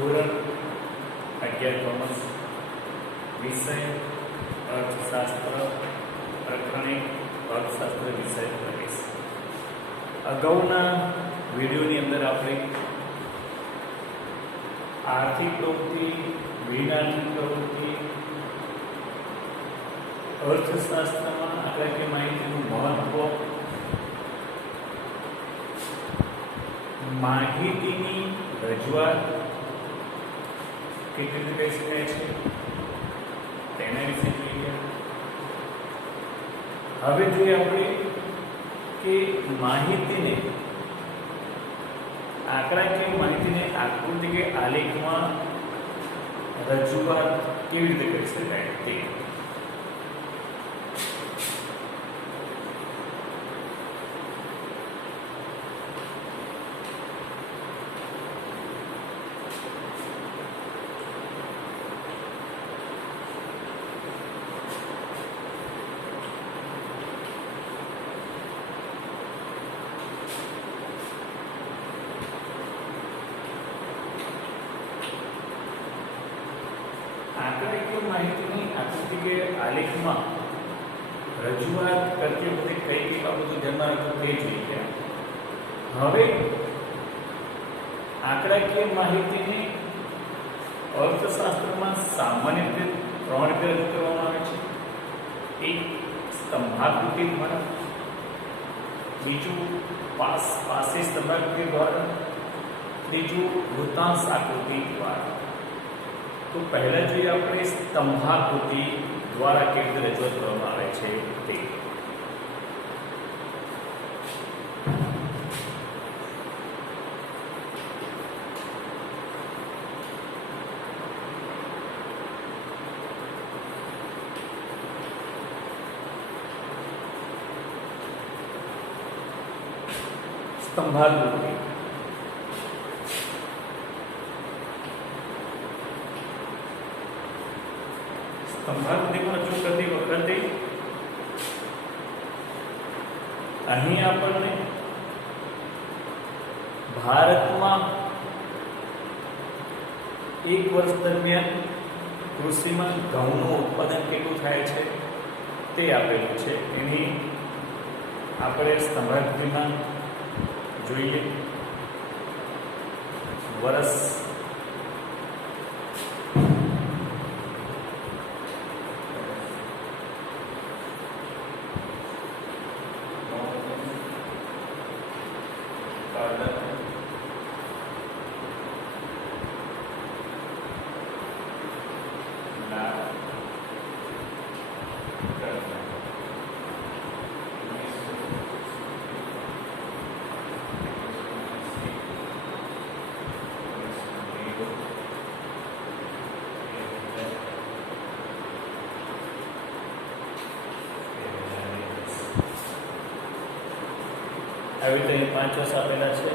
ધોરણ 11 કોમર્સ, વિષય અર્થશાસ્ત્ર, પ્રકરણ 1 અર્થશાસ્ત્ર વિષય પ્રવેશ. અગાઉના વિડીયોની અંદર આપણે આર્થિક પ્રવૃત્તિ, વિજ્ઞાનની પ્રવૃત્તિ, અર્થશાસ્ત્રમાં આંકડાકીય માહિતીનું મહત્વ, માહિતીની રજૂઆત કેવી રીતે કરી શકાય છે તેના વિશે જોઈએ. હવે જોઈએ આપણે કે માહિતીને, આંકડાકીય માહિતીને આકૃતિ કે આલેખમાં રજૂઆત કેવી રીતે કરી શકાય તે. આંકડાકીય માહિતીની આકૃતિ કે આલેખમાં રજૂઆત કરતી વખતે કઈ કઈ બાબતો ધ્યાનમાં રાખવું તે જોઈએ. હવે આંકડાકીય માહિતીને અર્થશાસ્ત્રમાં સામાન્ય રીતે 3 રીતે રજૂ કરવામાં આવે છે. એક સ્તંભાકૃતિ દ્વારા, બીજું પાસે સ્તંભાકૃતિ દ્વારા, ત્રીજું વૃત્તાંશ આકૃતિ દ્વારા. તો પહેલા જોઈએ આપણે સ્તંભાકૃતિ દ્વારા કેવી રીતે રજૂઆત કરવામાં આવે છે તે. સ્તંભાકૃતિ સ્તંભાકૃતિમાં રજૂ કરતી વખતે અહીં આપણને ભારતમાં એક વર્ષ દરમિયાન કૃષિમાં ઘઉંનું ઉત્પાદન કેટલું થાય છે તે આપેલું છે. એની આપણે સ્તંભાકૃતિમાં જોઈએ. વર્ષ આવી રીતે 5 વર્ષ આપેલા છે.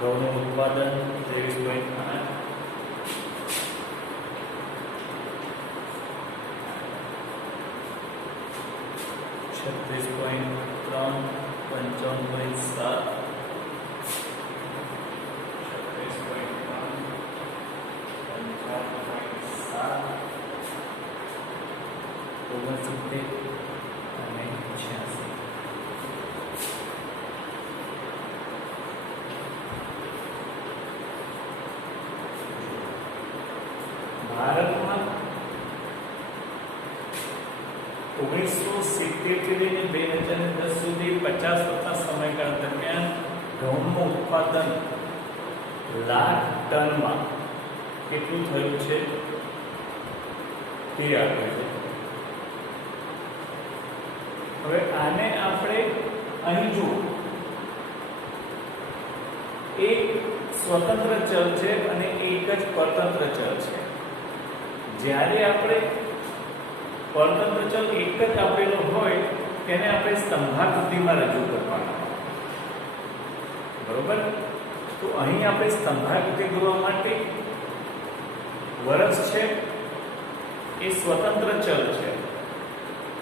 ઘઉંનું ઉત્પાદન 23.8, અને 86. ભારતમાં 1970 થી લઈને 2010 સુધી 50 વર્ષના સમયગાળા દરમિયાન ઘઉંનું ઉત્પાદન લાખ ટનમાં કેટલું થયું છે તે આપે છે. હવે આને આપણે અહીં જુઓ, એક સ્વતંત્ર ચલ છે અને એક જ પરતંત્ર ચલ છે. જ્યારે આપણે પરતંત્ર ચલ એક જ આપેલો હોય તેને આપણે સ્તંભાકૃતિમાં રજૂ કરવાના, બરોબર. તો અહીં આપણે સ્તંભાકૃતિ દોરવા માટે વર્ષ છે એ સ્વતંત્ર ચલ છે.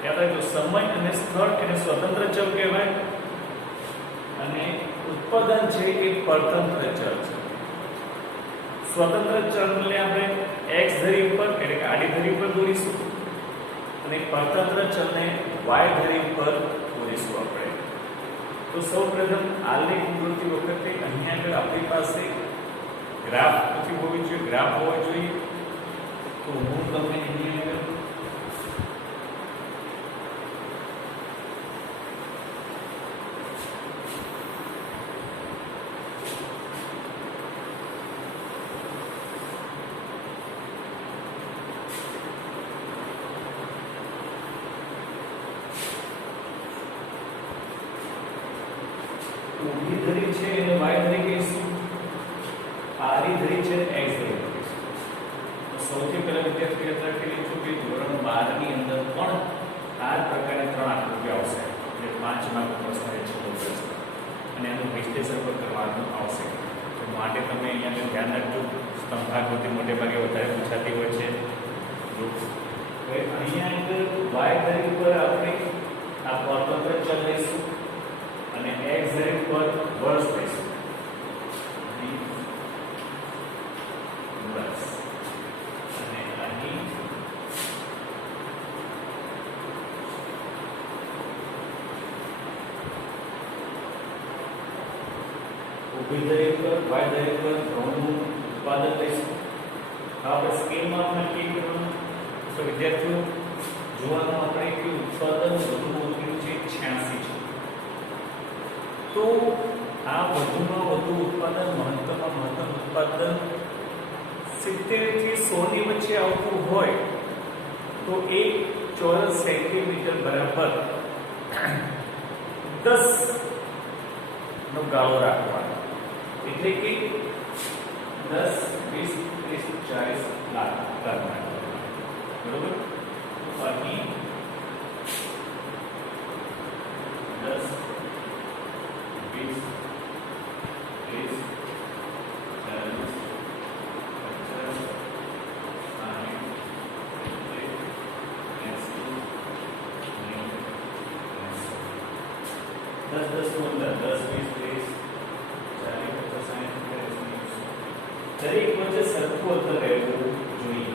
યાદ રાખજો, સમય અને સ્થળ એને સ્વતંત્ર ચલ કહેવાય અને ઉત્પાદન છે એ પરતંત્ર ચલ છે. સ્વતંત્ર ચલને આપણે x ધરી ઉપર એટલે કે આડી ધરી ઉપર દોરીશું અને પરતંત્ર ચલને y ધરી ઉપર દોરીશું આપણે. તો સૌપ્રથમ આલેખ દોરતી વખતે અહીંયા આગળ આપણી પાસે ગ્રાફ નથી હોવી જોઈએ, ગ્રાફ હોવો જોઈએ. તો હું તમને અહીંયા આગળ ઊભી ધરી છે એને y ધરી કહીશું, આડી ધરી છે x ધરી કહીશું. તો સૌથી પહેલા વિદ્યાર્થી યાદ રાખી લીધું કે ધોરણ 12 ની અંદર પણ આ પ્રકારની 3 આકૃતિ આવશે એટલે 5 માર્ક પ્રશ્ન છે પ્રશ્ન અને એનું વિશ્લેષણ પણ કરવાનું આવશે. તો માટે તમે અહીંયા ધ્યાન રાખજો. સ્તંભાકૃતિ મોટે ભાગે વધારે પૂછાતી હોય છે. જો હવે અહીંયા આગળ y ધરી ઉપર આપણે આ પરતંત્ર ચલ લઈશું અને x ધરી ઉપર વર્ષ લઈશું. વર્ષ અને અહીં ઊભી ધરી ઉપર y ધરી ઉપર ઘઉંનું ઉત્પાદન લઈશું. આપણે સ્કેલમાં આપણે નક્કી કરવાનું. તો વિદ્યાર્થીઓ જોવાનું આપણે કે ઉત્પાદન વધુમાં વધુ છે 86 છે. તો આ વધુમાં વધુ ઉત્પાદન મહત્તમમાં મહત્તમ ઉત્પાદન 70 થી 100 ની વચ્ચે આવતું હોય તો 1 ચોરસ સેન્ટીમીટર બરાબર 10 નો ગાળો રાખવાનો. એટલે કે 10 20 30 40 લાખ કરવાના. બરોબર. તો અહીં 10 20 30 40 50 10 10 15 10 20 30 40 50 60 દરેક વચ્ચે સરખું અંતર રહેવું જોઈએ.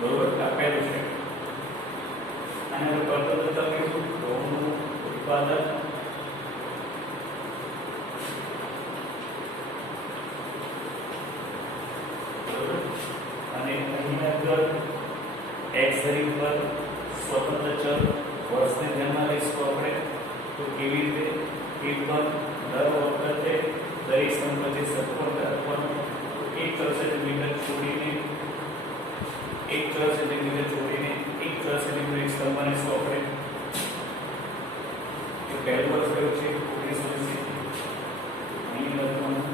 બરોબર. આ પહેલું છે. અને હવે પરતંત્ર કહીશું ઘઉંનું ઉત્પાદન અને અહીં આગળ x ધરી ઉપર સ્વતંત્ર ચલ વર્ષને ધ્યાનમાં લઈશું આપણે. તો કેવી રીતે એક પર દર વખતે દરેક સંપત્તિ સરખો રાખવાનો. 1 ચોરસ સેન્ટીમીટર છોડીને 1 ચોરસ સેન્ટીમીટર છોડીને 1 ચોરસ સેન્ટીમીટર એક સ્તંભ બનાવીશું આપણે. એ પહેલું વર્ષ કયું છે 1980. અહીં લખવાનું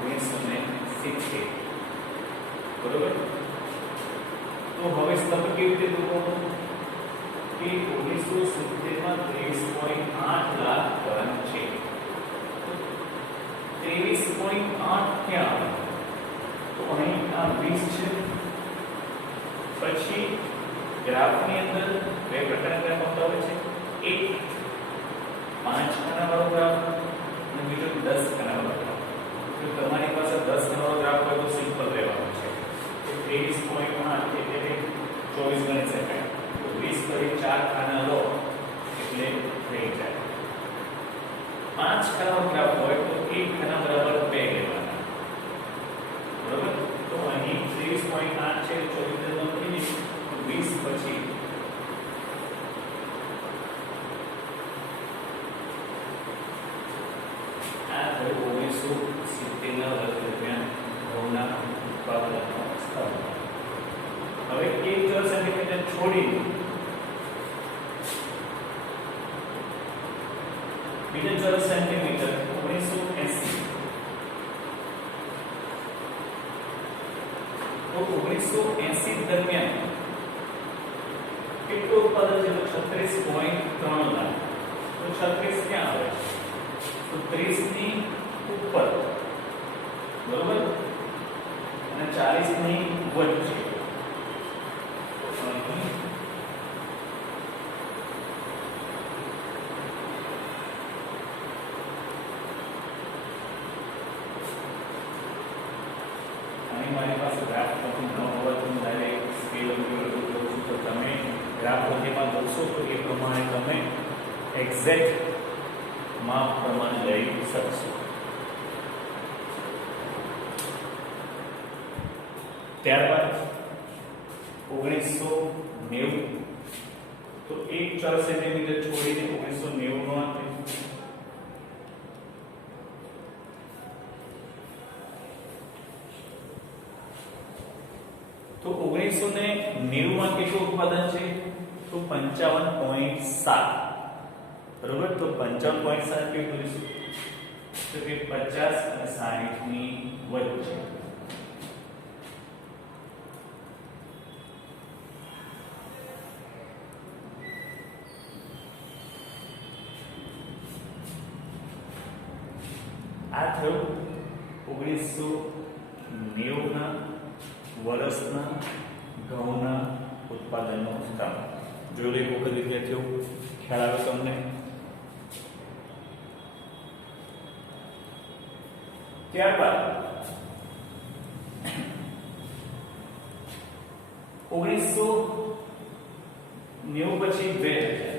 1970. બરોબર. તો હવે સ્તંભ કેવી રીતે દોરવાનો કે 1970 માં 23.8 લાખ ટન છે. 23.8 ક્યાં આવે? તો અહીં આ 20 છે. પછી ગ્રાફની અંદર બે પ્રકારના ગ્રાફ આવતા હોય છે. એક 5 ખાના વાળો ગ્રાફ અને બીજો 10 ખાના વાળો ગ્રાફ. જો તમારી પાસે 10 ખાના વાળો ગ્રાફ હોય તો સિમ્પલ રહેવાનું છે. 23.8 એટલે 24 ગણી શકાય. તો 20 કરી 4 ખાના લો એટલે થઈ જાય. 5 ખાનાનો ગ્રાફ હોય તો 1 ખાના બરાબર 2 લેવાના. બરોબર. તો અહીં 23.8 છે 24 નો ફિનિશ. તો 20 પછી આ 1970 ના વર્ષ દરમિયાન ઘઉંના ઉત્પાદનનો સ્તર. હવે 1 ચોરસ સેન્ટીમીટર છોડીને બીજા ચોરસ સેન્ટીમીટર 1980. તો 1980 દરમિયાન કેટલું ઉત્પાદન છે? 36.3 લાખ. તો 36 ક્યાં આવે? તો 30 ની ઉપર. બરોબર. અને 40 ની વચ્ચે. તમારી પાસે ગ્રાફ પદ્ધતિ ન હોવાથી હું ડાયરેક્ટ સ્કેલ ઉપર રજૂ કરું છું, તો તમે ગ્રાફ પદ્ધતિમાં દોરશો તો એ પ્રમાણે તમે એક્ઝેક્ટ માપ પ્રમાણે લઈ શકશો. ત્યારબાદ 1990 તો 1 ચોરસ સેન્ટીમીટર છોડીને 1990 નો આપે. તો 1990 માં કેટલું ઉત્પાદન છે? તો 55.7. બરોબર. તો 55.7 કેટલું છે? તો કે 50 અને 60 ની વચ્ચે. આ થયું 1990 ના વર્ષના ઘઉંના ઉત્પાદનનો સ્તર. જોઈ એક વખત વિદ્યાર્થીઓ ખ્યાલ આવે તમને? ત્યારબાદ 1990 પછી 2000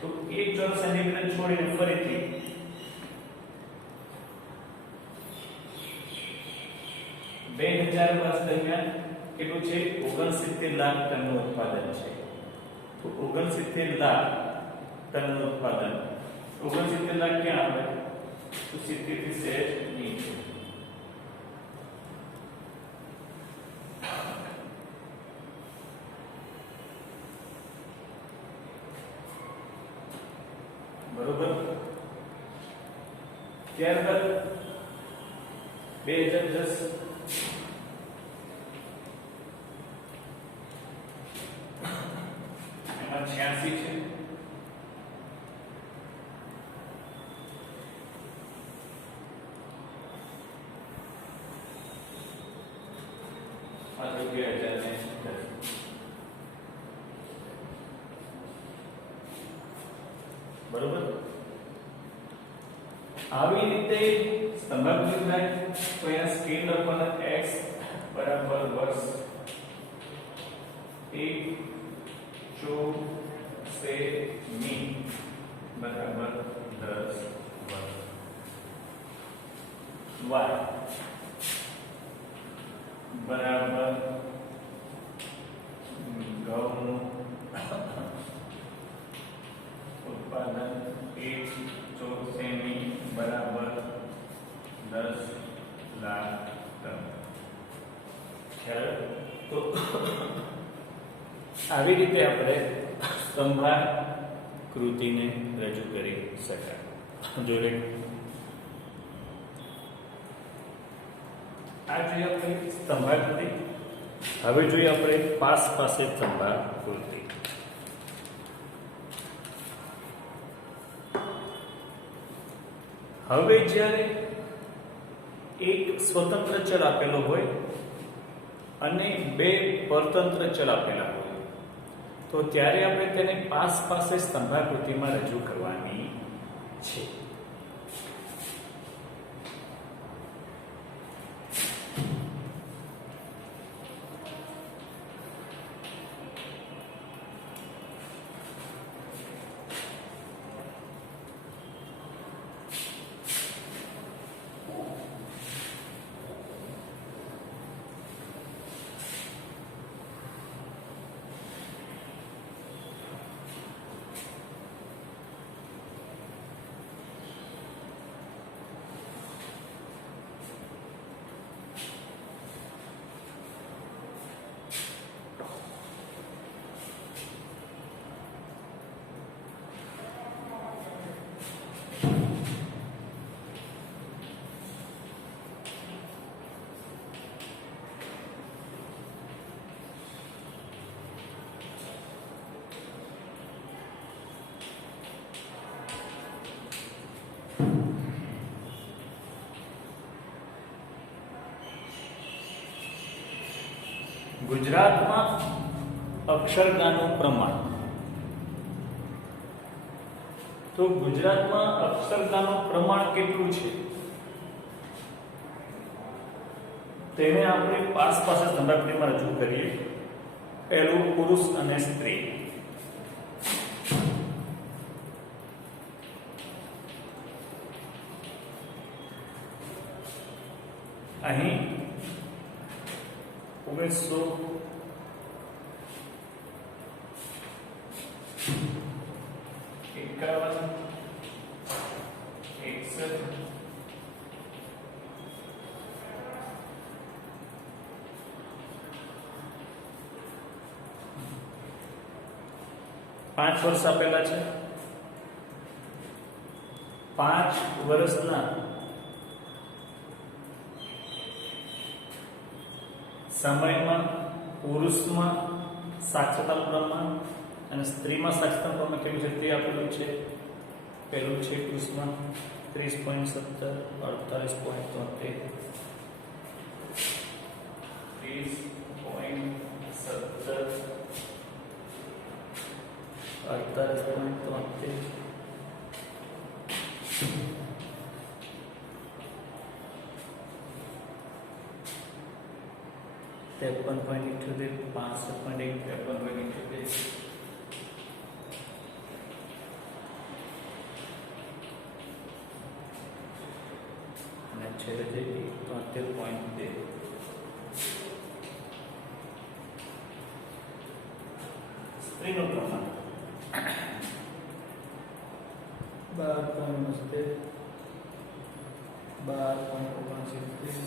તો 1 ચોરસ સેન્ટીમીટર છોડીને ફરીથી 2000 વર્ષ દરમિયાન કેટલું છે? 69 લાખ ટનનું ઉત્પાદન છે. તો 69 લાખ ટનનું ઉત્પાદન. 69 લાખ ક્યાં આવે? તો 70 થી સેજ નીચે. બરોબર. ત્યારબાદ 2010 86 છે. આ તો 2010. બરોબર. આવી રીતે સ્તંભાકૃતિ થાય તો એના સ્કેલ લખવાના x બરાબર વર્ષ 1 ચોસેમી બરાબર 10 વર્ષ. y બરાબર ઘઉંનું ઉત્પાદન 1 ચોસેમી બરાબર 10 લાખ ટન. ખ્યાલ? તો આવી રીતે આપણે સ્તંભાકૃતિને રજૂ કરી શકાય. જોડે આ જોઈએ આપણે સ્તંભાકૃતિ. હવે જોઈએ આપણે પાસ પાસે સ્તંભાકૃતિ. હવે જ્યારે એક સ્વતંત્ર ચલ આપેલો હોય અને બે પરતંત્ર ચલ આપેલા હોય તો ત્યારે આપણે તેને પાસ પાસે સ્તંભાકૃતિમાં રજૂ કરવાની છે. ગુજરાતમાં અક્ષરદાનનું પ્રમાણ. તો ગુજરાતમાં અક્ષરદાનનું પ્રમાણ કેટલું છે? તેને આપણે પાસ સ્તંભાકૃતિમાં રજૂ કરીએ. પહેલું પુરુષ અને સ્ત્રી. અહીં 5 વર્ષ આપેલા છે. 5 વર્ષના સમયમાં પુરુષમાં સાક્ષરતાનું પ્રમાણ અને સ્ત્રીમાં સાક્ષરતાનું પ્રમાણ કેવું છે તે આપેલું છે. પહેલું છે પુરુષમાં 30.17, 48.73, 53.78, 53.78. અને છેલ્લે છે 73.2. સ્ત્રીનું પ્રમાણ 12.70, 12.79,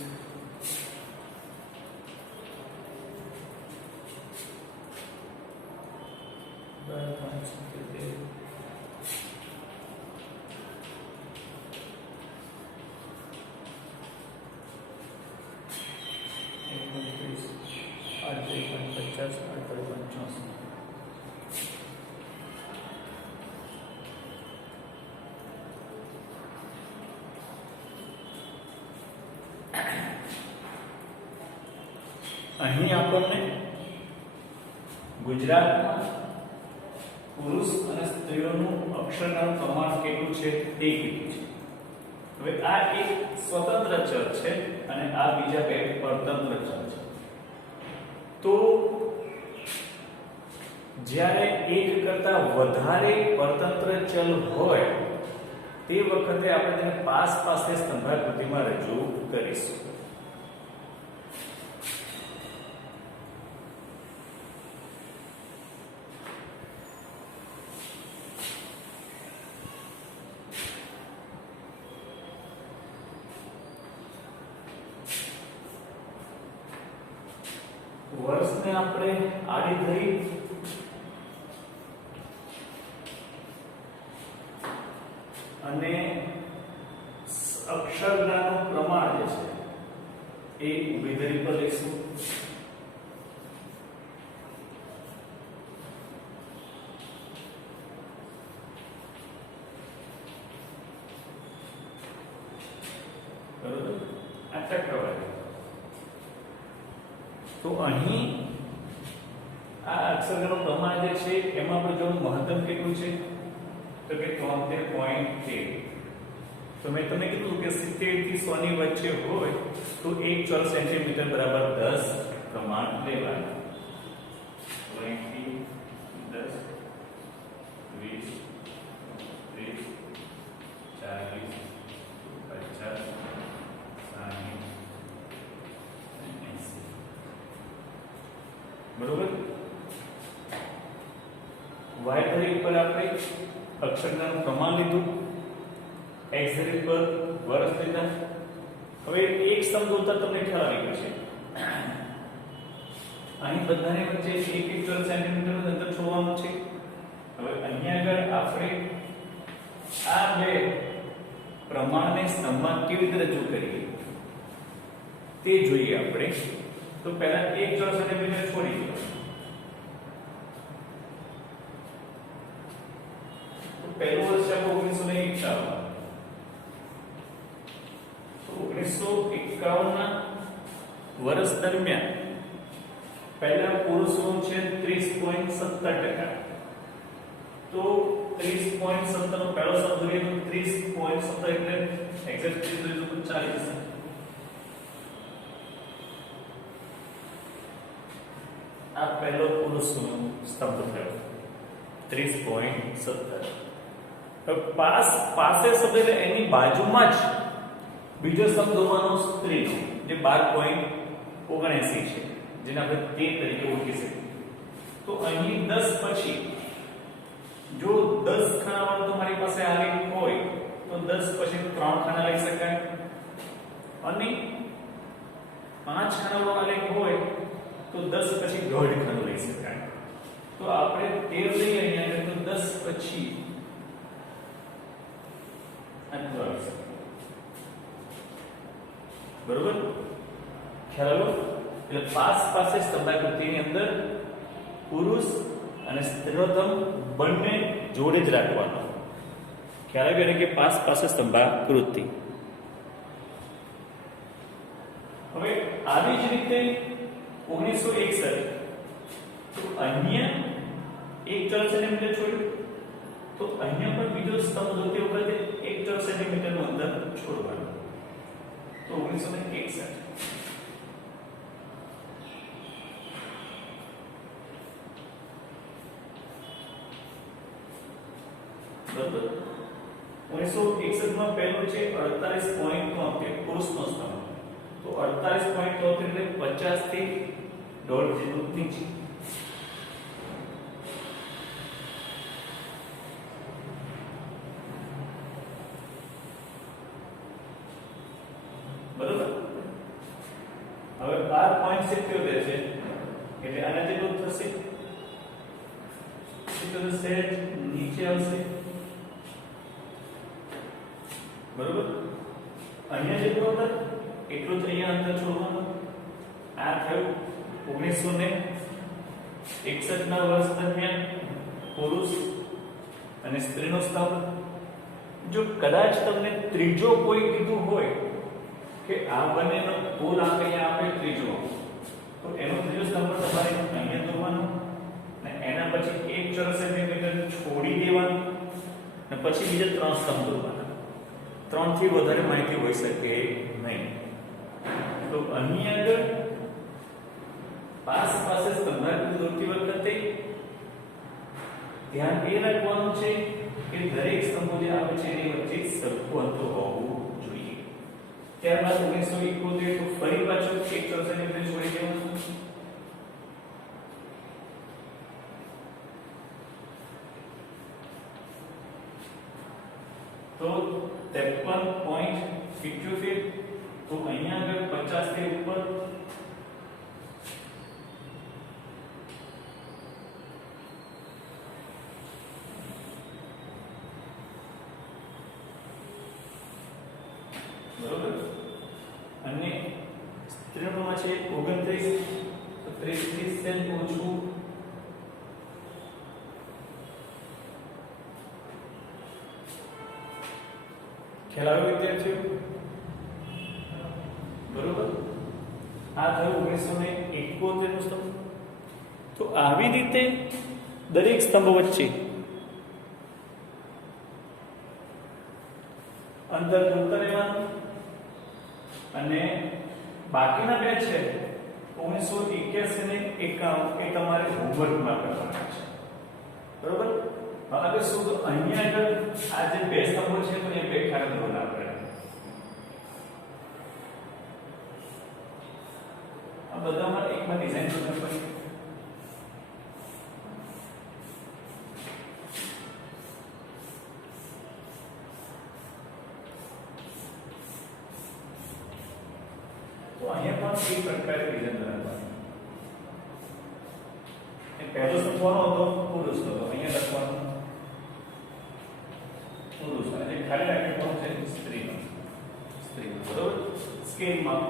12.77, 38.50, 38.84. અહીં આપણને ગુજરાતમાં પુરુષ અને સ્ત્રીઓનું અક્ષરજ્ઞાનનું પ્રમાણ કેટલું છે તે કીધું છે. હવે આ એક સ્વતંત્ર ચલ છે અને આ બીજા બે પરતંત્ર ચલ છે. તો જ્યારે એક કરતા વધારે પરતંત્ર ચલ હોય તે વખતે આપણે તેને પાસ સ્તંભાકૃતિમાં રજૂ કરીશું. વર્ષને આપણે આડી ધરી અને અક્ષરજ્ઞાનનું પ્રમાણ જે છે એ ઊભી ધરી પર લઈશું. બરોબર, આ ચક્રવાળી. તો અહીં આ અક્ષરજ્ઞાનનું પ્રમાણ જે છે એમાં આપણે જો મહત્તમ કેટલું છે તો કે 73.13. તો મેં તમને કીધું કે 70 થી 100 ની વચ્ચે હોય તો 1 ચોરસ સેન્ટીમીટર બરાબર 10 પ્રમાણ લેવાનું. 20, 10, 20, 30, 40, 50, 60, બરોબર. y ધરી પર આપણે અક્ષરજ્ઞાનનું પ્રમાણ લીધું, x ધરી પર વર્ષ લીધા. હવે એક સમજોતા તમને ખ્યાલ આવી ગયો છે. અહીં બધાની વચ્ચે 1 ચોરસ સેન્ટીમીટર અંતર છોડવાનું છે. હવે અહીંયા આગળ આપણે આ બે પ્રમાણને સ્તંભમાં કેવી રીતે રજૂ કરીએ તે જોઈએ આપણે. તો પહેલા 1 ચોરસ સેન્ટીમીટર છોડી દો. તો પહેલું વર્ષ છે 1951. તો 1951 ના વર્ષ દરમિયાન પહેલા પુરુષોનું છે 30.17%. તો 30.17 નો પહેલો શબ્દ જોઈએ તો 30.17 એટલે એક્ઝેક્ટ 30 તો 40 છે. આ પહેલો પુરુષનો સ્તંભ થયો 30.17. હવે પાસે શબ્દ એટલે એની બાજુમાં જ બીજો શબ્દ દોરવાનો સ્ત્રીનો જે 12.79 છે, જેને આપણે 13 તરીકે ઓળખી શકીએ. તો અહીં 10 પછી જો 10 ખાનાવાળો તમારી પાસે આલેખ હોય તો 10 પછી 3 ખાના લઈ શકાય, અને 5 ખાનાવાળો આલેખ હોય તો 10 પછી 1.5 ખાનું લઈ શકાય. તો આપણે 13 લઈએ અહીંયા તો 10 પછી આટલું આવી શકે. બરોબર? ખ્યાલ આવ્યો? એટલે પાસે સ્તંભાકૃતિની અંદર પુરુષ અને સ્ત્રીનો બંને જોડે જ રાખવાનો. ખ્યાલ આવ્યો કે પાસે સ્તંભાકૃતિ. હવે આવી જ રીતે 1961 તો અહીંયા 1 ચોરસ સેન્ટીમીટર છોડ્યું, તો અહીંયા પણ બીજો સ્તંભ દોરતી વખતે 1 ચોરસ સેન્ટીમીટર નું અંતર છોડવાનું. તો 1961 બરાબર. 1961 માં પહેલું છે 48.73 પુરુષનો સ્તંભ. તો 48.73 એટલે 50 થી 1.5 જેટલું નીચે. બરાબર. હવે 12.77 છે એટલે આના જેટલું થશે, એટલે સેજ નીચે આવશે. બરોબર. અહીંયા જેટલું અંતર એટલું જ અહીંયા અંતર છોડવાનું. આ થયું 1961 ના વર્ષ દરમિયાન પુરુષ અને સ્ત્રીનો સ્તંભ. જો કદાચ તમને ત્રીજો કોઈ કીધું હોય કે આ બંનેનો કુલ આંક અહીંયા આપે ત્રીજો, તો એનો ત્રીજો સ્તંભ તમારે અહીંયા દોરવાનો અને એના પછી 1 ચોરસ સેન્ટીમીટર છોડી દેવાનું અને પછી બીજા 3 સ્તંભ દોરવાના. 3 થી વધારે માહિતી હોઈ શકે નહીં. તો અહીં આગળ પાસે સ્તંભાકૃતિ દોરતી વખતે ધ્યાન એ રાખવાનું છે કે દરેક સ્તંભો જે આવે છે એની વચ્ચે સરખું અંતર હોવું જોઈએ. ત્યારબાદ 1971 તો ફરી પાછું 1 ચોરસ સેન્ટીમીટર છોડી દેવાનું. તો 53.78 તો અહીંયા આગળ 50 થી ઉપર બરોબર. અને સ્ત્રીઓમાં છે 29 તો 30 સેન્ટ ઓછું. ખ્યાલ આવ્યો વિદ્યાર્થીઓ? બરોબર. આ થયું 1971 નું સ્તંભ. તો આવી રીતે દરેક સ્તંભ વચ્ચે અંતર દોરતા રહેવાનું. અને બાકીના બે છે 1981 ને 91 એ તમારે હોમવર્કમાં કરવાના છે. બરોબર. હવે શું તો અહીંયા આગળ આ જે બે સ્તંભો છે તો એ બે ખાના દોરવાના આપણે. આ બધામાં એકમાં ડિઝાઇન કરવી પડે. તો અહીંયા પણ એક પ્રકારે ડિઝાઇન બનાવવાની. એ પહેલો સ્તંભ કોનો હતો? પુરુષનો હતો. અહીંયા લખવાનું પુરુષ અને ખાલી રાખી કોણ છે? સ્ત્રીનો. બરોબર. સ્કેલમાં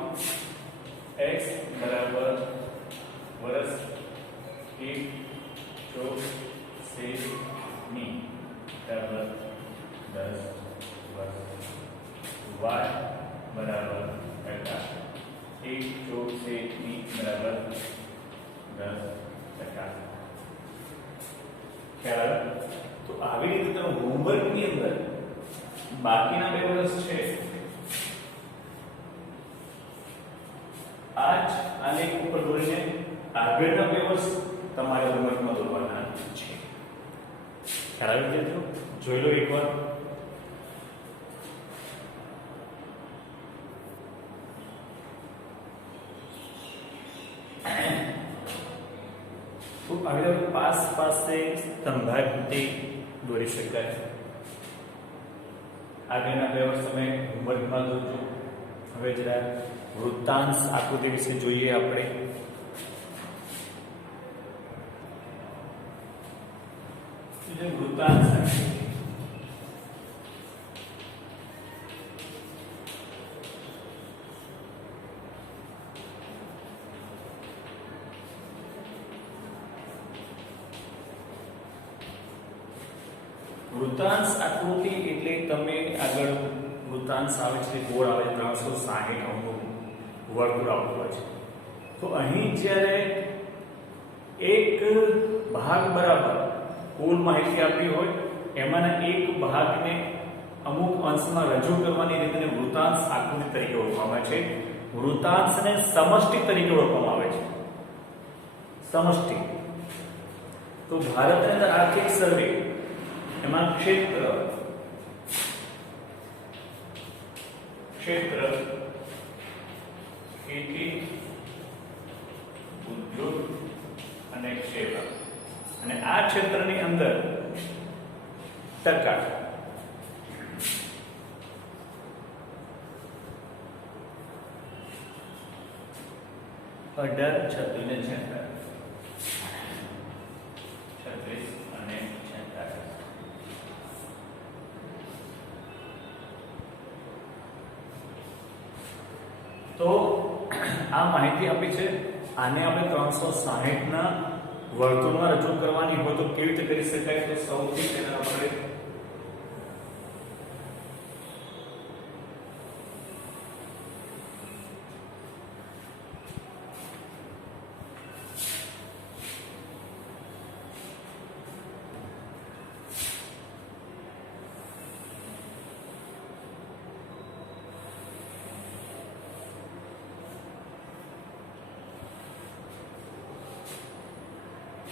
x બરાબર વર્ષ 1 ચોરસ સેમી બરાબર 10 વર્ષ, y બરાબર 1 ચોરસ સેમી બરાબર 10%. ખ્યાલ? તો આવી રીતે તમે હોમવર્ક ની અંદર બાકીના 2 વર્ષ છે આજ આલેખ ઉપર દોરીને આગળના 2 વર્ષ તમારે હોમવર્કમાં દોરવાના છે. ખ્યાલ આવી વિદ્યાર્થીઓ? જોઈ લો એકવાર. તો હવે પાસ પાસે સ્તંભાકૃતિ દોરી શકાય. આગળના 2 વર્ષ તમે હોમવર્કમાં દોરજો. હવે જરા વૃત્તાંશ આકૃતિ વિશે જોઈએ આપણે. વૃત્તાંશ વૃત્તાંશ આકૃતિ એટલે તમે આગળ વૃત્તાંશ આવે છે, ગોળ આવે 360 અંગનું વર્તુળ આવતું હોય છે. તો અહીં જ્યારે એક ભાગ બરાબર કુલ માહિતી આપી હોય એમાંના એક ભાગને અમુક અંશમાં રજૂ કરવાની રીતને વૃત્તાંશ આકૃતિ તરીકે ઓળખવામાં આવે છે. વૃત્તાંશને સમષ્ટિ તરીકે ઓળખવામાં આવે છે. સમષ્ટિ. તો ભારતની અંદર આર્થિક સર્વે એમાં ક્ષેત્ર ખેતી, ઉદ્યોગ અને સેવા, અને આ ક્ષેત્રની અંદર ટકા 18, 36 અને 46. તો આ માહિતી આપી છે. આને આપણે 360 ના વર્તુળમાં રજૂ કરવાની હોય તો કેવી રીતે કરી શકાય? તો સૌથી પહેલા આપણે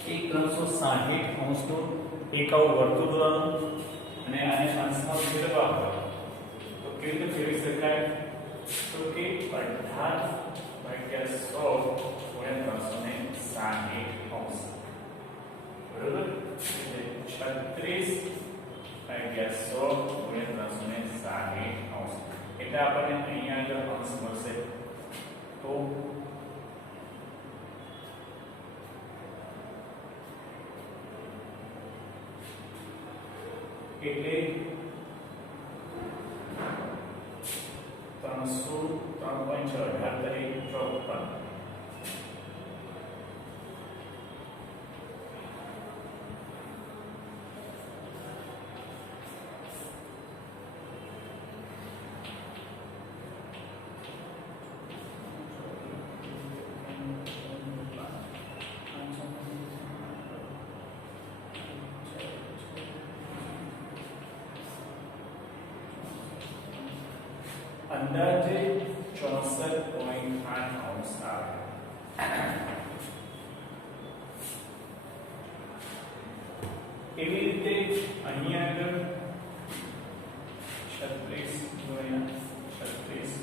એક 360 અંશનું એક આવું વર્તુળ દોરવાનું અને આને અંશમાં ફેરવવા હોય તો કેવી રીતે ફેરવી શકાય? તો કે 18/100 અંશ, બરોબર? એટલે 36/100 અંશ. એટલે આપણને અહીંયા આગળ અંશ મળશે. તો એટલે 303.18 અંદાજે 64.8 અંશ આવે. એવી રીતે અહીંયા આગળ 36 ગુણ્યા 36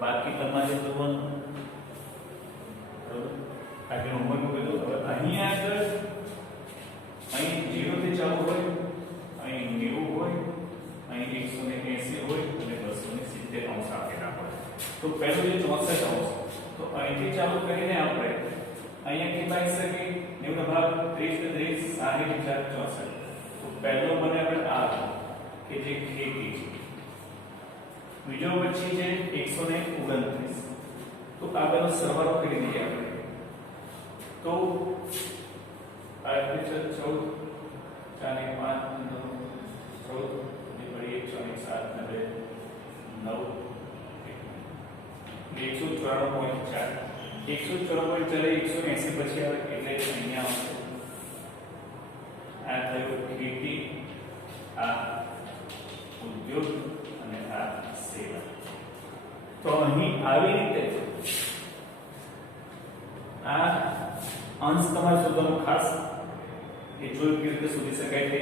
બાકી તમારે જોવાનું. બરોબર? આગળ હોમવર્ક કીધું. હવે અહીંયા આગળ અહીં 0 થી ચાલુ હોય, અહીં 90 હોય, અહીં 180 હોય અને 270 અંશ આપેલા હોય. તો પહેલું જે 64 અંશ, તો અહીંથી ચાલુ કરીને આપણે અહીંયાથી બાઈ શકીએ 90 ભાગ 30 ને 30 60 4 64. તો પહેલો મને આપણે આ કે જે ખેતી છે, બીજો પછી છે 129. તો આગળનો સરવાળો કરી દઈએ આપણે. તો આ એટલે 14 4 5 9 14 ને ફરી 107 9 9 154 ચલે 180 પછી આવે એટલે અહીંયા આવશે આ થયું ખેતી આ ઉદ્યોગ અને આ સેવા તો અહીં આવી રીતે આ અંશ તમારે શોધવાનું ખાસ એ જોઈ કેવી રીતે શોધી શકાય તે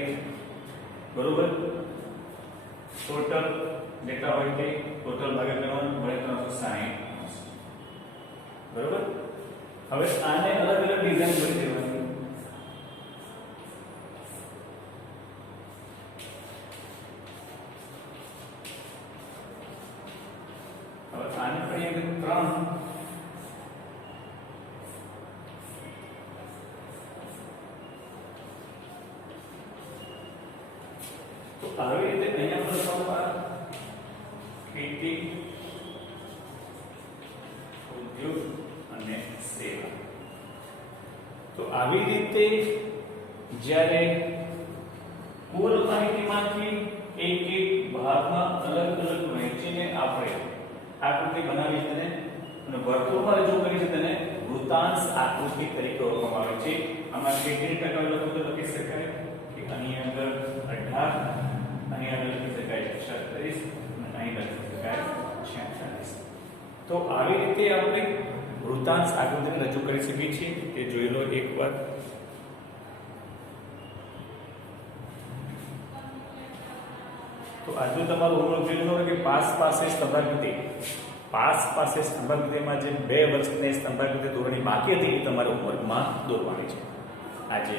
બરોબર ટોટલ જેટલા હોય તે ટોટલ ભાગે કરવાનું મળે 360 બરોબર હવે આને અલગ અલગ ડિઝાઇન કરી દેવાની હવે આને કરીએ 3 તો આવી રીતે અહીંયા લખવામાં ખેતી ઉદ્યોગ અને સેવા તો આવી રીતે જ્યારે કુલ માહિતીમાંથી એક એક ભાગમાં અલગ અલગ વહેંચીને આપણે આકૃતિ બનાવી છે અને વર્તુળમાં રજૂ કરી છે તેને વૃત્તાંશ આકૃતિ તરીકે ઓળખવામાં આવે છે આમાં કેટલી ટકા લખો તો લખી શકાય કે આની અંદર 18 અહીં આગળ લખી શકાય 36 અને અહીં લખી શકાય 46 તો આવી રીતે આપણે વૃત્તાંશ આકૃતિને રજૂ કરી શકીએ છીએ તે જોઈ લો એકવાર તો આજનું તમારું હોમવર્ક જોઈ લો કે પાસ પાસે સ્તંભાકૃતિમાં જે 2 વર્ષની સ્તંભાકૃતિ દોરવાની બાકી હતી એ તમારા હોમવર્કમાં દોરવાની છે આજે